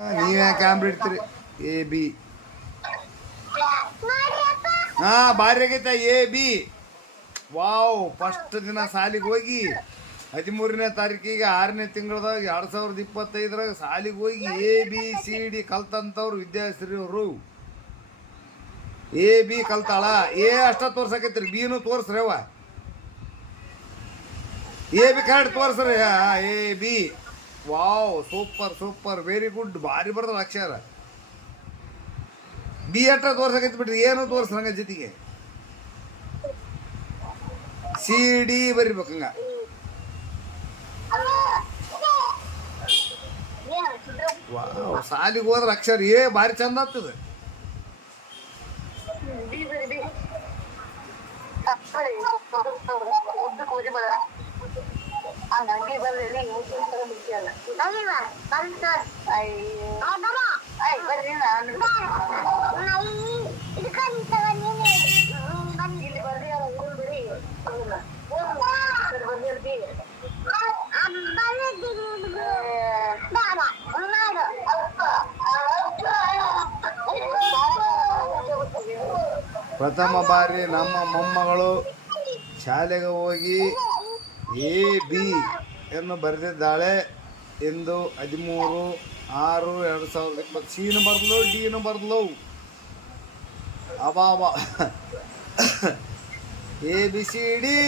ನೀವೇ camera ಇಡ್ತೀರಿ A B. ಹಾಂ ಭಾರಿ ಆಗೈತೆ ಎ ಬಿ. ವಾವ್, ಫಸ್ಟ್ ದಿನ ಸಾಲಿಗೆ ಹೋಗಿ 13ನೇ ತಾರೀಕಿಗೆ 6ನೇ ತಿಂಗಳದಾಗ 2025 ಸಾಲಿಗೆ ಹೋಗಿ ಎ ಬಿ ಸಿ ಡಿ ಕಲ್ತಂಥವ್ರು ವಿದ್ಯಾಶ್ರೀ ಅವರು. A B ಕಲ್ತಾಳ. ಎ ಅಷ್ಟ ತೋರ್ಸಕೈತ್ರಿ, ಬಿನು ತೋರಿಸ್ರಿ ಅವ. ಎ ಬಿ ಕರೆಕ್ಟ್ ತೋರಿಸ್ರಿ. A B. Wow, super super, very good, ಭಾರಿ ಬರ್ದಲ್ಲ ಅಕ್ಷರ. ಬಿ ಅಟ್ಟ ತೋರ್ಸಕೈತಿ ಬಿಡ್ರಿ, ಏನು ತೋರಿಸ್ರಂಗ ಜೊತೆಗೆ ಸಿ ಡಿ ಬರಿಬೇಕಂಗ. ವಾವ್, ಸಾಲಿಗೆ ಹೋದ್ರ ಅಕ್ಷರ ಏ ಭಾರಿ ಚಂದ ಆಗ್ತದೆ. ಪ್ರಥಮ ಬಾರಿ ನಮ್ಮ ಮೊಮ್ಮಗಳು ಶಾಲೆಗೆ ಹೋಗಿ ಎ ಬಿ ಎಂದು ಬರೆದಿದ್ದಾಳೆ. ಎಂದು 13/6/2020 ಸಿನು ಬರ್ದಲು, ಡಿನು ಬರ್ದಲು. ಅಬಾಬ ಎ ಬಿ ಸಿ ಡಿ.